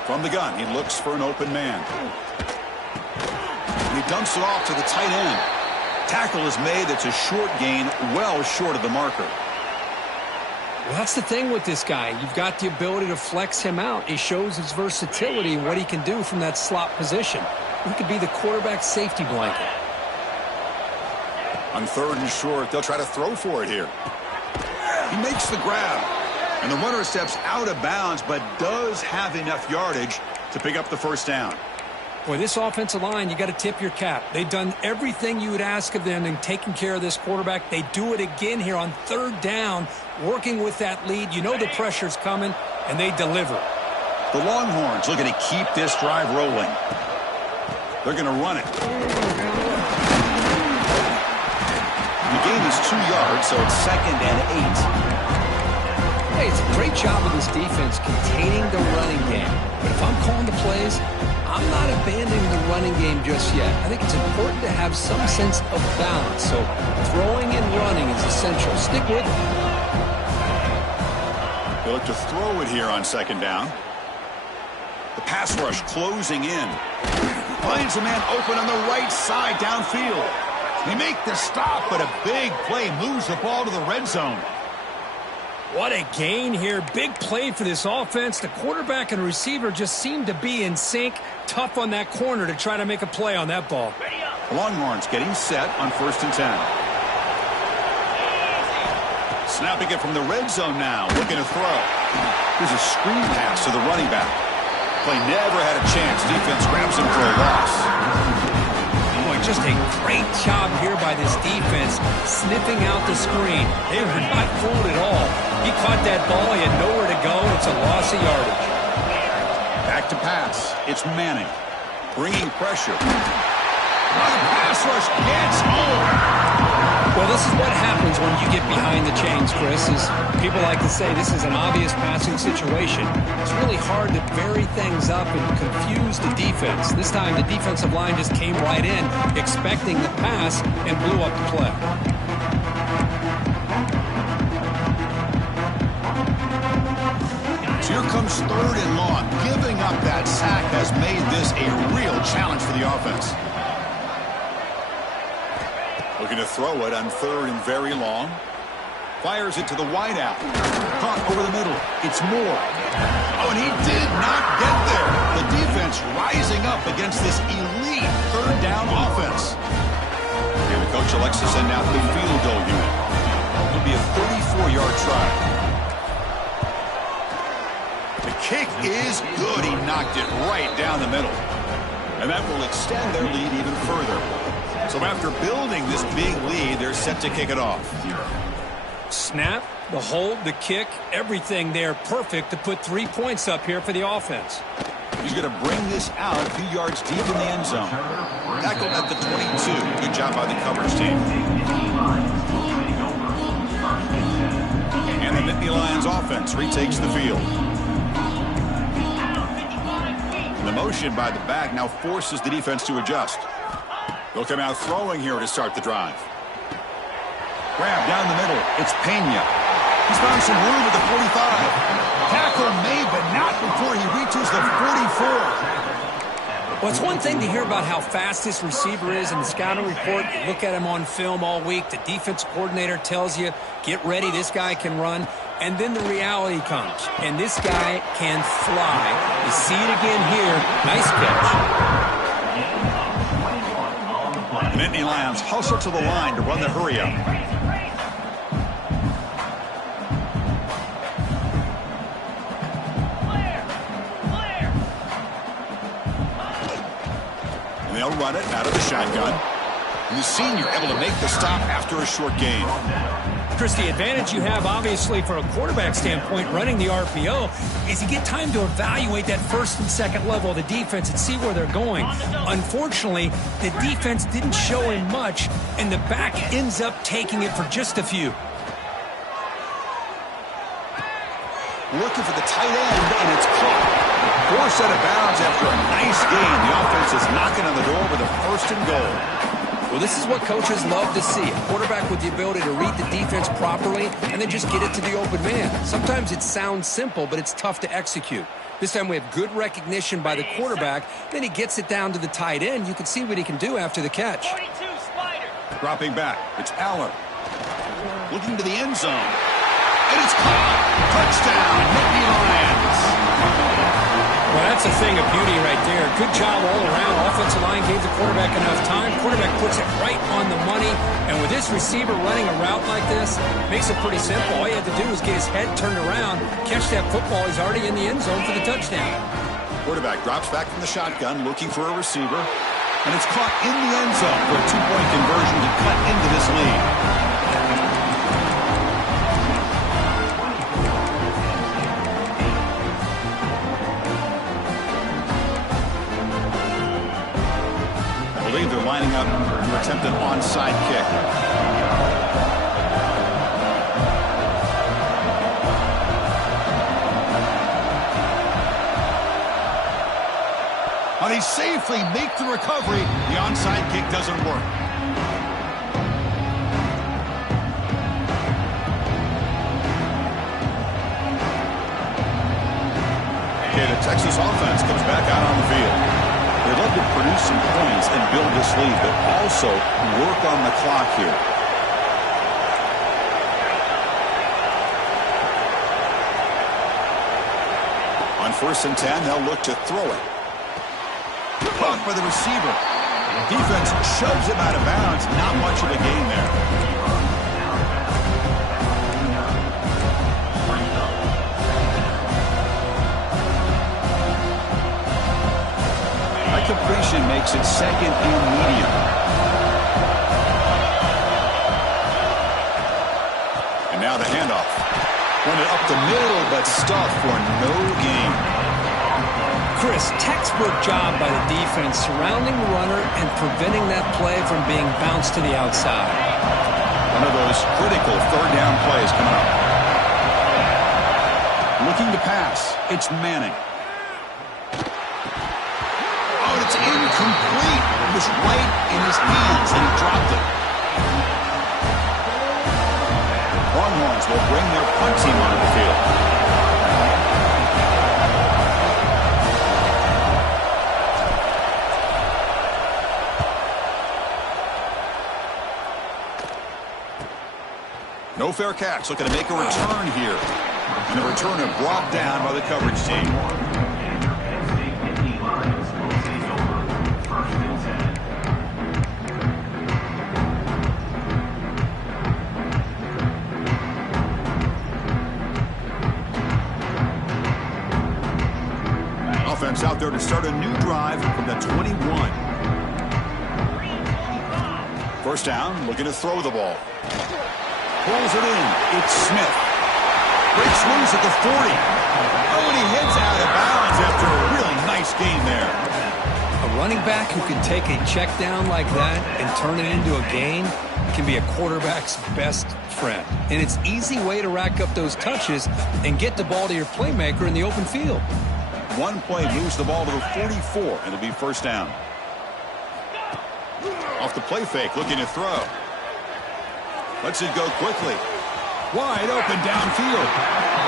From the gun, he looks for an open man. And he dumps it off to the tight end. Tackle is made. That's a short gain, well short of the marker. Well, that's the thing with this guy. You've got the ability to flex him out. He shows his versatility and what he can do from that slot position. He could be the quarterback's safety blanket. On third and short, they'll try to throw for it here. He makes the grab, and the runner steps out of bounds, but does have enough yardage to pick up the first down. Boy, this offensive line, you got to tip your cap. They've done everything you would ask of them in taking care of this quarterback. They do it again here on third down, working with that lead. You know the pressure's coming, and they deliver. The Longhorns looking to keep this drive rolling. They're going to run it. The gain is 2 yards, so it's 2nd and 8. Hey, it's a great job of this defense containing the running game. But if I'm calling the plays, I'm not abandoning the running game just yet. I think it's important to have some sense of balance. So throwing and running is essential. Stick with it. They look to throw it here on second down. The pass rush closing in. Finds a man open on the right side downfield. They make the stop, but a big play moves the ball to the red zone. What a gain here. Big play for this offense. The quarterback and receiver just seem to be in sync. Tough on that corner to try to make a play on that ball. Longhorns getting set on 1st and 10. Snapping it from the red zone now. Looking to throw. Here's a screen pass to the running back. Play never had a chance. Defense grabs him for a loss. Just a great job here by this defense, sniffing out the screen. They were not fooled at all. He caught that ball. He had nowhere to go. It's a loss of yardage. Back to pass. It's Manning. Bringing pressure. The pass rush gets home. Well, this is what happens when you get behind the chains, Chris. Is people like to say this is an obvious passing situation. It's really hard to vary things up and confuse the defense. This time the defensive line just came right in, expecting the pass, and blew up the play. So here comes 3rd and long. Giving up that sack has made this a real challenge for the offense. Looking to throw it on 3rd and very long. Fires it to the wideout. Caught over the middle. It's Moore. Oh, and he did not get there. The defense rising up against this elite 3rd down offense. And the coach elects to send out the field goal unit. It'll be a 34-yard try. The kick is good. He knocked it right down the middle. And that will extend their lead even further. So after building this big lead, they're set to kick it off. Snap, the hold, the kick, everything there perfect to put 3 points up here for the offense. He's going to bring this out a few yards deep in the end zone. Tackled at the 22. Good job by the coverage team. And the Nittany Lions offense retakes the field. The motion by the back now forces the defense to adjust. They'll come out throwing here to start the drive. Grab down the middle. It's Pena. He's found some room at the 45. Tackle made, but not before he reaches the 44. Well, it's one thing to hear about how fast this receiver is in the scouting report. You look at him on film all week. The defense coordinator tells you, get ready, this guy can run. And then the reality comes, and this guy can fly. You see it again here. Nice catch. Nittany Lions hustle to the line to run the hurry-up. They'll run it out of the shotgun. And the senior able to make the stop after a short gain. Chris, the advantage you have, obviously, for a quarterback standpoint, running the RPO, is you get time to evaluate that first and second level of the defense and see where they're going. Unfortunately, the defense didn't show him much, and the back ends up taking it for just a few. Looking for the tight end, and it's caught. Forced out of bounds after a nice gain. The offense is knocking on the door with a 1st and goal. Well, this is what coaches love to see. A quarterback with the ability to read the defense properly and then just get it to the open man. Sometimes it sounds simple, but it's tough to execute. This time we have good recognition by the quarterback. Then he gets it down to the tight end. You can see what he can do after the catch. 42 Spider. Dropping back. It's Aller. Looking to the end zone. And it's caught. Touchdown, Nittany Lions. Well, that's a thing of beauty right there. Good job all around. Offensive line gave the quarterback enough time. Quarterback puts it right on the money. And with this receiver running a route like this, makes it pretty simple. All you have to do is get his head turned around, catch that football. He's already in the end zone for the touchdown. Quarterback drops back from the shotgun, looking for a receiver. And it's caught in the end zone for a 2-point conversion to cut into this lead. I believe they're lining up to attempt an onside kick. But they safely make the recovery. The onside kick doesn't work. Okay, the Texas offense comes back out on the field. They'd love to produce some points and build this lead, but also work on the clock here. On 1st and 10, they'll look to throw it. Caught by the receiver. Defense shoves him out of bounds. Not much of a gain there. That completion makes it 2nd and medium. And now the handoff. Run it up the middle, but stuffed for no gain. Chris, textbook job by the defense surrounding the runner and preventing that play from being bounced to the outside. One of those critical 3rd down plays coming up. Looking to pass. It's Manning. Oh, it's incomplete. It was right in his hands, and he dropped it. Longhorns will bring their punt team onto the field. No fair catch, looking to make a return here. And the returner brought down by the coverage team. Offense out there to start a new drive from the 21. 1st down, looking to throw the ball. Pulls it in. It's Smith. Breaks loose at the 40. Oh, and he hits out of bounds after a really nice gain there. A running back who can take a check down like that and turn it into a gain can be a quarterback's best friend. And it's an easy way to rack up those touches and get the ball to your playmaker in the open field. One play moves the ball to the 44. It'll be 1st down. Off the play fake, looking to throw. Lets it go quickly. Wide open downfield.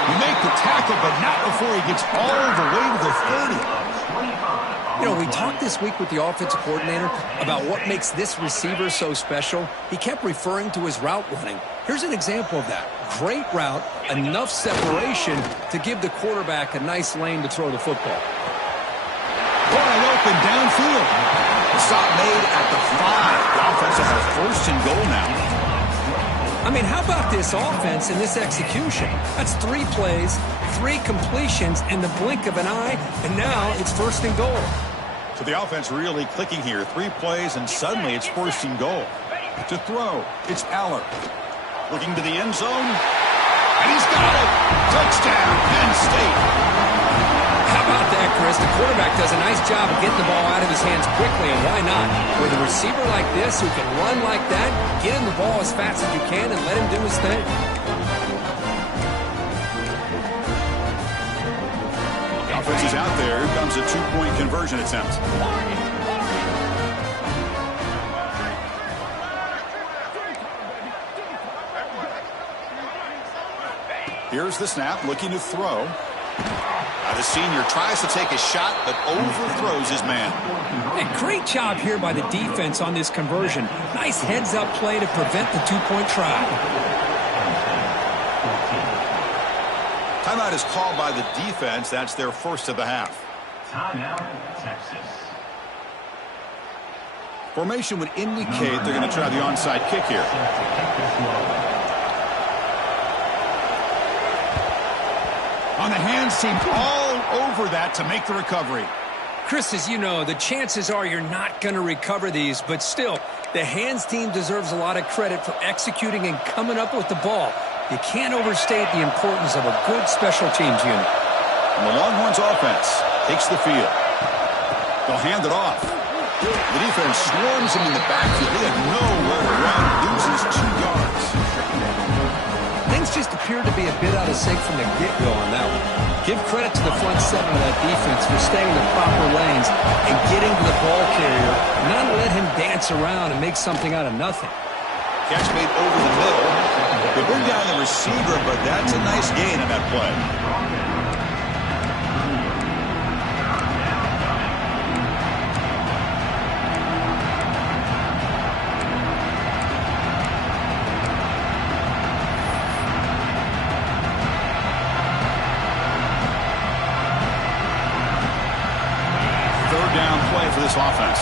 You make the tackle, but not before he gets all the way to the 30. You know, we talked this week with the offensive coordinator about what makes this receiver so special. He kept referring to his route running. Here's an example of that. Great route, enough separation to give the quarterback a nice lane to throw the football. Wide open downfield. The stop made at the 5. The offense has first and goal now. I mean, how about this offense and this execution? That's 3 plays, 3 completions in the blink of an eye, and now it's first and goal. So the offense really clicking here. 3 plays, and suddenly it's first and goal. To throw, it's Aller. Looking to the end zone, and he's got it. Touchdown, Penn State. How about that, Chris? The quarterback does a nice job of getting the ball out of his hands quickly, and why not? With a receiver like this who can run like that, get him the ball as fast as you can and let him do his thing. The offense is out there. Here comes a 2-point conversion attempt. Here's the snap, looking to throw. The senior tries to take a shot, but overthrows his man. A great job here by the defense on this conversion. Nice heads-up play to prevent the 2-point try. Timeout is called by the defense. That's their first of the half. Timeout, Texas. Formation would indicate they're going to try the onside kick here. On the hands team, all over that to make the recovery. Chris, as you know, the chances are you're not going to recover these, but still, the hands team deserves a lot of credit for executing and coming up with the ball. You can't overstate the importance of a good special teams unit. And the Longhorns offense takes the field. They'll hand it off. The defense swarms him in the backfield. They have nowhere to run. Loses 2 yards. Things just appear to be a bit out of sync from the get-go on that one. Give credit to the front 7 of that defense for staying in the proper lanes and getting to the ball carrier, not let him dance around and make something out of nothing. Catch made over the middle. They bring down the receiver, but that's a nice gain on that play. For this offense.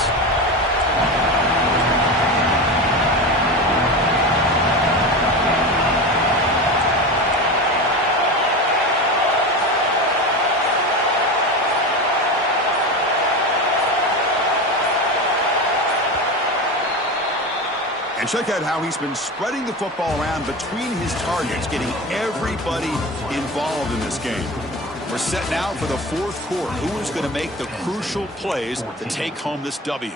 And check out how he's been spreading the football around between his targets, getting everybody involved in this game. We're set now for the 4th quarter. Who is going to make the crucial plays to take home this W?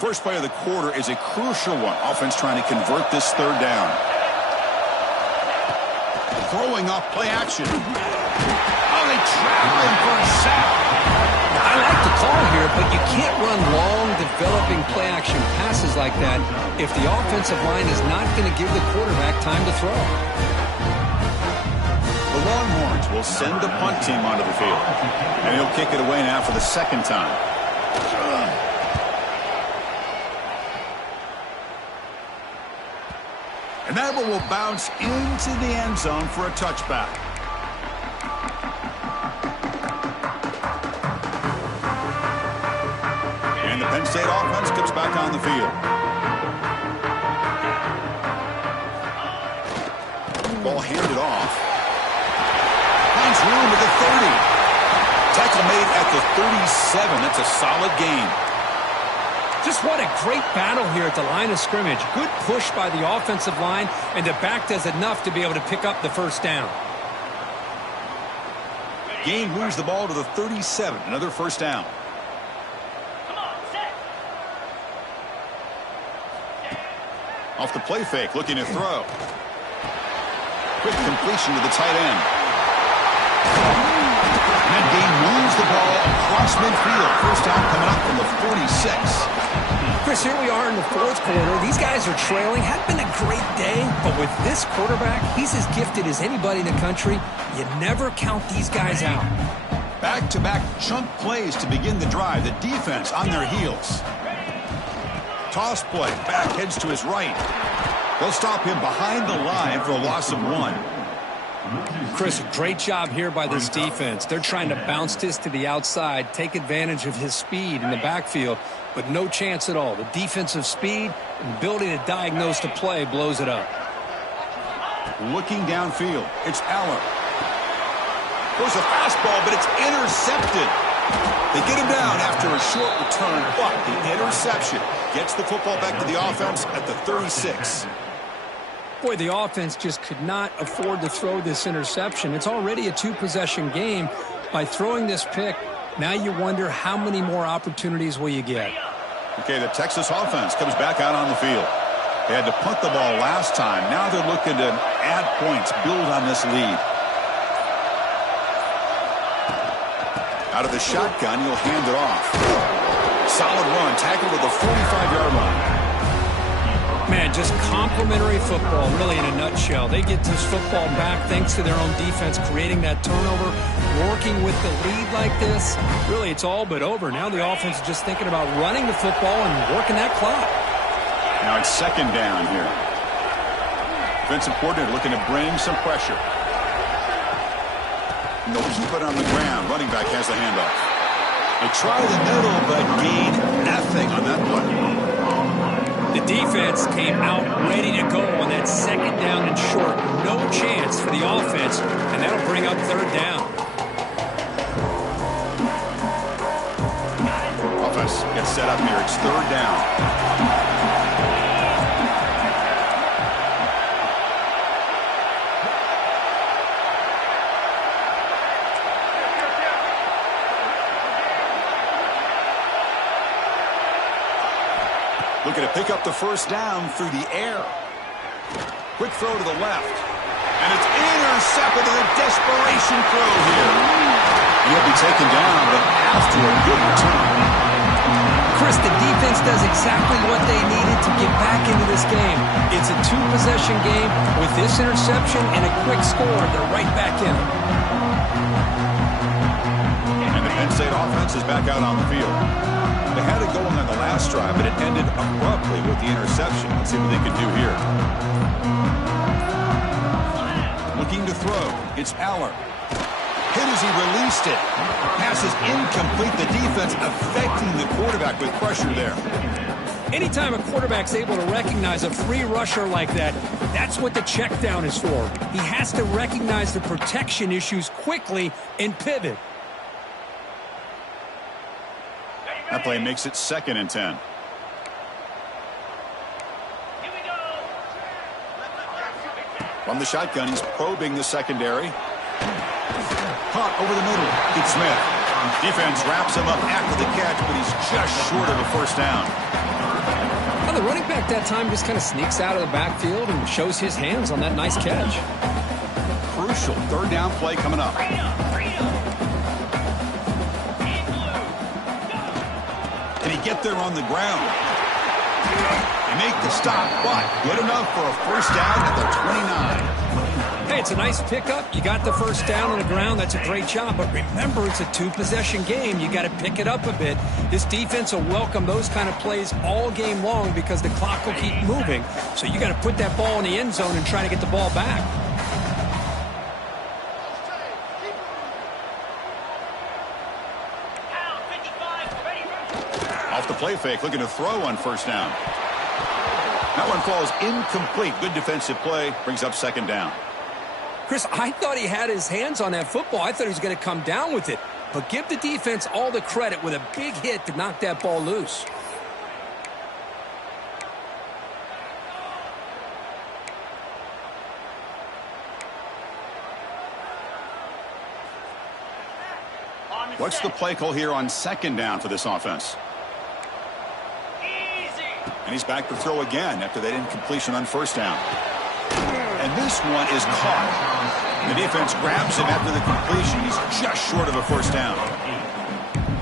First play of the quarter is a crucial one. Offense trying to convert this 3rd down. Throwing off play action. Oh, they travel him for a sack. I like the call here, but you can't run long, developing play-action passes like that if the offensive line is not going to give the quarterback time to throw. The Longhorns will send the punt team onto the field. And he'll kick it away now for the 2nd time. And that one will bounce into the end zone for a touchback. And the Penn State offense comes back on the field. Ball handed off. Finds room at the 30. Tackle made at the 37. That's a solid gain. Just what a great battle here at the line of scrimmage. Good push by the offensive line, and the back does enough to be able to pick up the 1st down. Gain moves the ball to the 37. Another 1st down. Off the play fake, looking to throw. Quick completion to the tight end. And that game moves the ball across midfield. First down coming up from the 46. Chris, here we are in the fourth quarter. These guys are trailing. Had been a great day, but with this quarterback, he's as gifted as anybody in the country. You never count these guys out. Back-to-back chunk plays to begin the drive. The defense on their heels. Toss play. Back heads to his right. They'll stop him behind the line for a loss of 1. Chris, great job here by this defense. They're trying to bounce this to the outside, take advantage of his speed in the backfield, but no chance at all. The defensive speed and ability to diagnose the play blows it up. Looking downfield, it's Aller. Goes a fastball, but it's intercepted. They get him down after a short return, but the interception gets the football back to the offense at the 36. Boy, the offense just could not afford to throw this interception. It's already a two-possession game. By throwing this pick, now you wonder how many more opportunities will you get. Okay, the Texas offense comes back out on the field. They had to punt the ball last time. Now they're looking to add points, build on this lead. Out of the shotgun, he'll hand it off. Solid run, tackled at the 45-yard line. Man, just complimentary football, really, in a nutshell. They get this football back thanks to their own defense, creating that turnover, working with the lead like this. Really, it's all but over. Now the offense is just thinking about running the football and working that clock. Now it's second down here. Defensive coordinator looking to bring some pressure. And they'll keep it on the ground. Running back has the handoff. They try the middle, but gain nothing on that play. The defense came out ready to go on that second down and short. No chance for the offense, and that'll bring up third down. Offense gets set up here. It's third down. Looking to pick up the first down through the air. Quick throw to the left. And it's intercepted in a desperation throw here. He'll be taken down, but after a good return. Chris, the defense does exactly what they needed to get back into this game. It's a two-possession game. With this interception and a quick score, they're right back in it. And the Penn State offense is back out on the field. They had it going on the last drive, but it ended abruptly with the interception. Let's see what they can do here. Looking to throw. It's Aller. Hit as he released it. Pass is incomplete. The defense affecting the quarterback with pressure there. Anytime a quarterback's able to recognize a free rusher like that, that's what the check down is for. He has to recognize the protection issues quickly and pivot. That play makes it 2nd and 10. From the shotgun, he's probing the secondary. Caught over the middle. It's Smith. Defense wraps him up after the catch, but he's just short of a first down. Well, the running back that time just kind of sneaks out of the backfield and shows his hands on that nice catch. Crucial third down play coming up. Can he get there on the ground? They make the stop, but good enough for a first down at the 29. Hey, it's a nice pickup. You got the first down on the ground. That's a great job. But remember, it's a two-possession game. You got to pick it up a bit. This defense will welcome those kind of plays all game long because the clock will keep moving. So you got to put that ball in the end zone and try to get the ball back. Off the play fake, looking to throw on first down. That one falls incomplete. Good defensive play. Brings up second down. Chris, I thought he had his hands on that football. I thought he was going to come down with it. But give the defense all the credit with a big hit to knock that ball loose. What's the play call here on second down for this offense? And he's back to throw again after that incompletion on first down. And this one is caught. The defense grabs him after the completion. He's just short of a first down.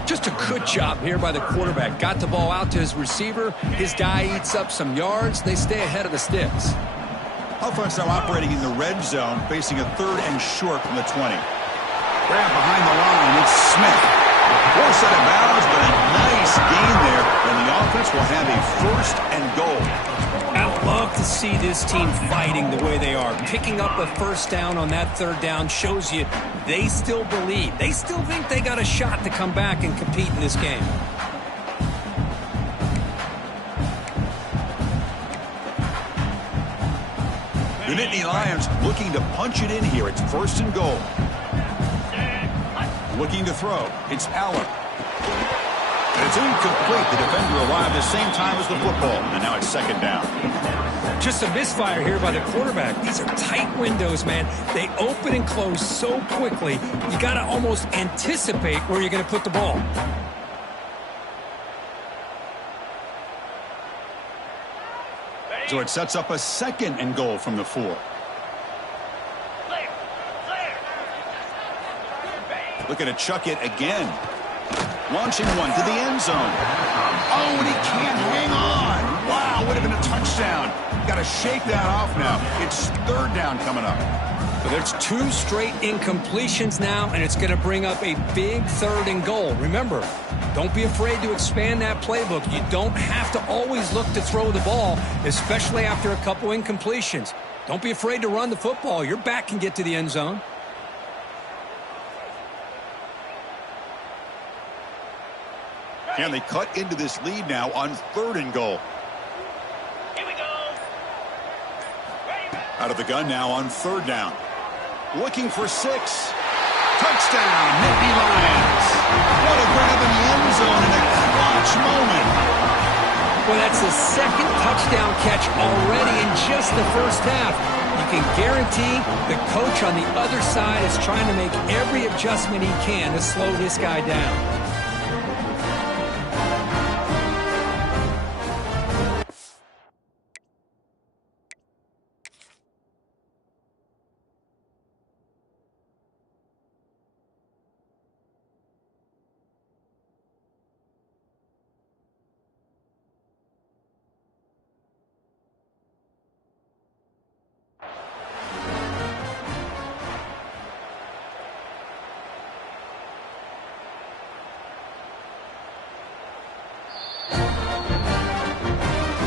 Just a good job here by the quarterback. Got the ball out to his receiver. His guy eats up some yards. They stay ahead of the sticks. Offense now operating in the red zone, facing a 3rd and short from the 20. Grab behind the line. It's Smith. Forced out of bounds, but a nice gain there. And the offense will have a 1st and goal. I love to see this team fighting the way they are. Picking up a first down on that 3rd down shows you they still believe. They still think they got a shot to come back and compete in this game. The Nittany Lions looking to punch it in here. It's 1st and goal. Looking to throw. It's Allen. And it's incomplete. The defender arrived the same time as the football. And now it's 2nd down. Just a misfire here by the quarterback. These are tight windows, man. They open and close so quickly. You got to almost anticipate where you're going to put the ball. So it sets up a 2nd and goal from the 4. Looking to chuck it again. Launching one to the end zone. Oh, and he can't hang on. Wow, would have been a touchdown. Got to shake that off now. It's 3rd down coming up. So there's 2 straight incompletions now, and it's going to bring up a big 3rd and goal. Remember, don't be afraid to expand that playbook. You don't have to always look to throw the ball, especially after a couple incompletions. Don't be afraid to run the football. Your back can get to the end zone. Can they cut into this lead now on 3rd and goal? Here we go. Out of the gun now on 3rd down. Looking for 6. Touchdown, Nittany Lions. What a grab in the end zone in a clutch moment. Well, that's the 2nd touchdown catch already in just the first half. You can guarantee the coach on the other side is trying to make every adjustment he can to slow this guy down.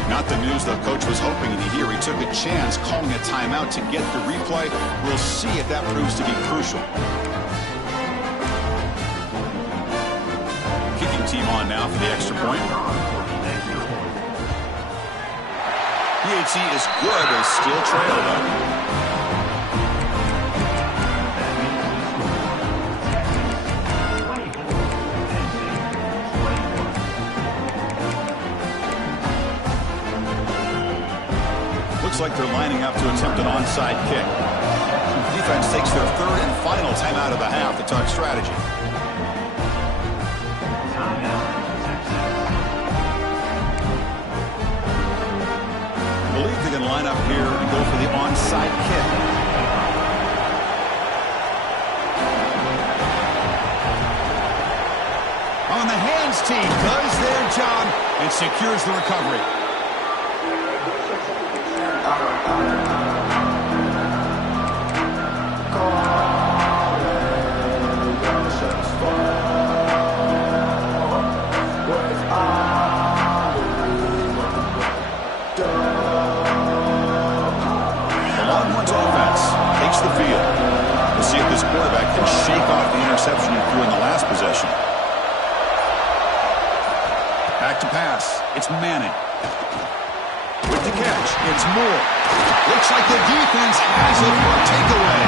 Not the news the coach was hoping to hear. He took a chance calling a timeout to get the replay. We'll see if that proves to be crucial. Kicking team on now for the extra point. PAT is good. They still trail though. Looks like they're lining up to attempt an onside kick. Defense takes their 3rd and final timeout of the half to talk strategy. I believe they're going to line up here and go for the onside kick. On the hands team does their job and secures the recovery. The field. We'll see if this quarterback can shake off the interception he threw in the last possession. Back to pass. It's Manning. With the catch, it's Moore. Looks like the defense has it for a takeaway.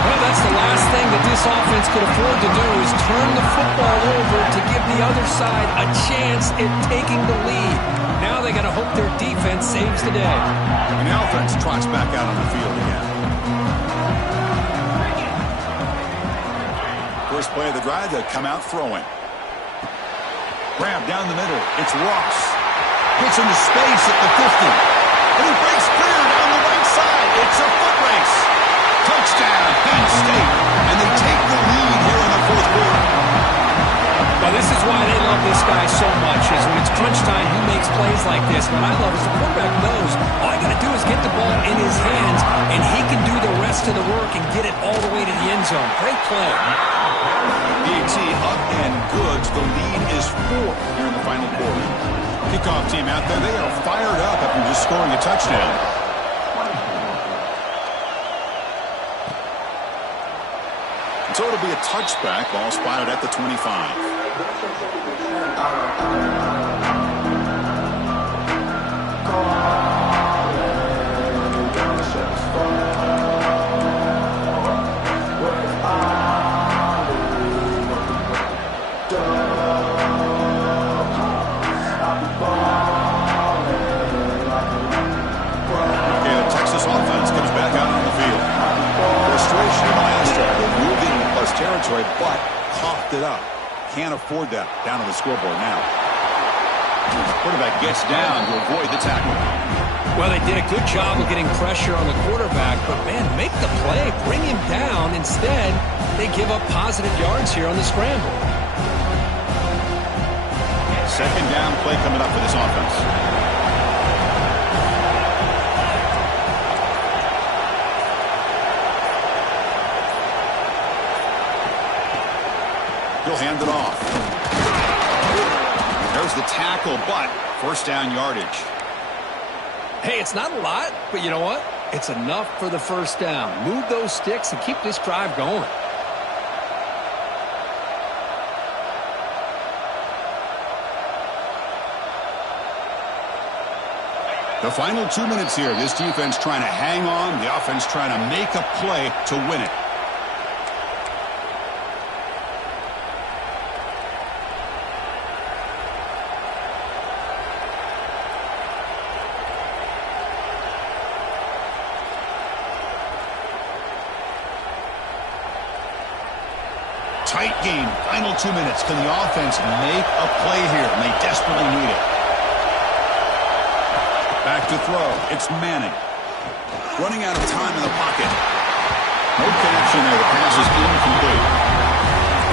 Well, that's the last thing that this offense could afford to do is turn the football over to give the other side a chance at taking the lead. Now they got to hope their defense saves the day. And the offense trots back out on the field again. First play of the drive, they come out throwing. Grab down the middle. It's Ross. Gets into space at the 50. And he breaks clear down the right side. It's a Touchdown, Penn State. And they take the lead here in the fourth quarter. Well, this is why they love this guy so much, is when it's crunch time, he makes plays like this. What I love is the quarterback knows all I got to do is get the ball in his hands, and he can do the rest of the work and get it all the way to the end zone. Great play. BT up and good. The lead is 4 here in the final quarter. Kickoff team out there, they are fired up after just scoring a touchdown. So it'll be a touchback. Ball spotted at the 25. Offense comes back out on the field. Frustration in the last drive. They're moving plus territory, but coughed it up. Can't afford that. Down on the scoreboard now. Quarterback gets down to avoid the tackle. Well, they did a good job of getting pressure on the quarterback, but, man, make the play. Bring him down. Instead, they give up positive yards here on the scramble. Second down play coming up for this offense. He'll hand it off. There's the tackle, but first down yardage. Hey, it's not a lot, but you know what? It's enough for the first down. Move those sticks and keep this drive going. The final 2 minutes here. This defense trying to hang on. The offense trying to make a play to win it. Tight game. Final 2 minutes. Can the offense make a play here? And they desperately need it. Back to throw. It's Manning. Running out of time in the pocket. No connection there. The pass is incomplete.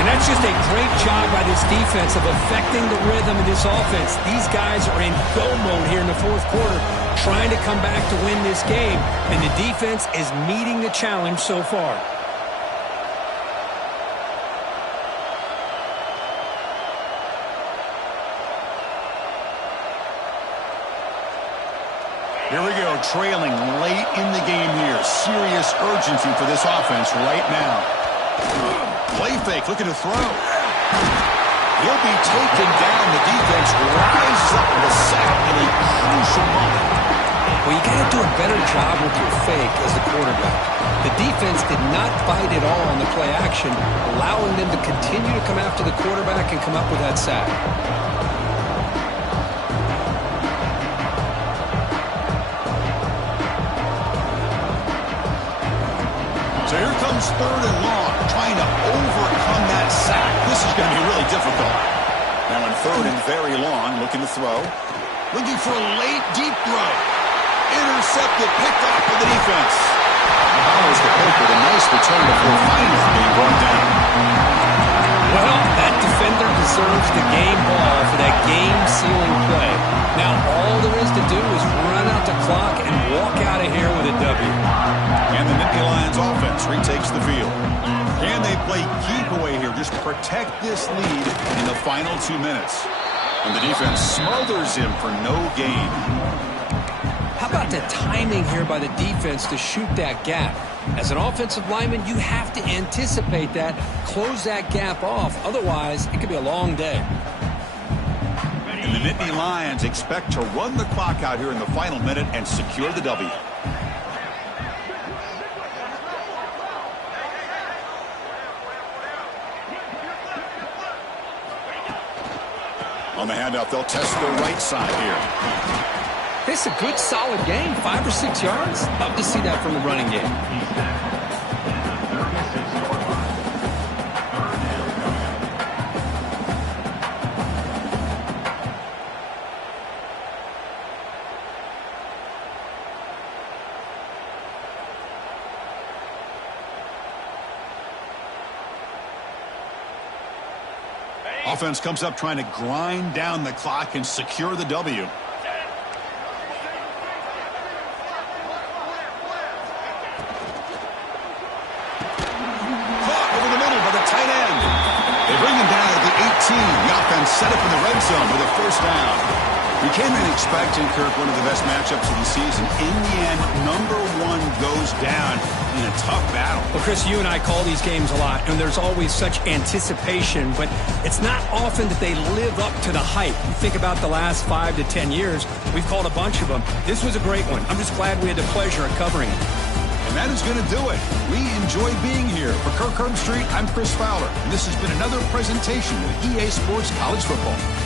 And that's just a great job by this defense of affecting the rhythm of this offense. These guys are in go mode here in the fourth quarter, trying to come back to win this game. And the defense is meeting the challenge so far. Here we go, trailing late in the game here. Serious urgency for this offense right now. Play fake, looking to throw. He'll be taken down. The defense rises up with a sack in a crucial moment. Well, you got to do a better job with your fake as the quarterback. The defense did not bite at all on the play action, allowing them to continue to come after the quarterback and come up with that sack. So here comes third and long, trying to overcome that sack. This is going to be really difficult. Now in third and very long, looking to throw. Looking for a late, deep throw. Intercepted, picked off by the defense. Allows the pick with a nice return before finally being brought down. Well, that defender deserves the game ball for that game-sealing play. Now all there is to do is run out the clock and walk out of here with a W. And the Nittany Lions offense retakes the field. Can they play keep away here? Just protect this lead in the final 2 minutes. And the defense smothers him for no gain. How about the timing here by the defense to shoot that gap? As an offensive lineman, you have to anticipate that, close that gap off. Otherwise, it could be a long day. And the Nittany Lions expect to run the clock out here in the final minute and secure the W. On the handoff, they'll test the right side here. This is a good, solid game. 5 or 6 yards. Love to see that from the running game. Offense comes up trying to grind down the clock and secure the W. Bring him down at the 18. The offense set up in the red zone with a first down. We came in expecting, Kirk, one of the best matchups of the season. In the end, number one goes down in a tough battle. Well, Chris, you and I call these games a lot, and there's always such anticipation, but it's not often that they live up to the hype. You think about the last 5 to 10 years, we've called a bunch of them. This was a great one. I'm just glad we had the pleasure of covering it. And that is going to do it. We enjoy being here. For Kirk Herbstreit, I'm Chris Fowler, and this has been another presentation of EA Sports College Football.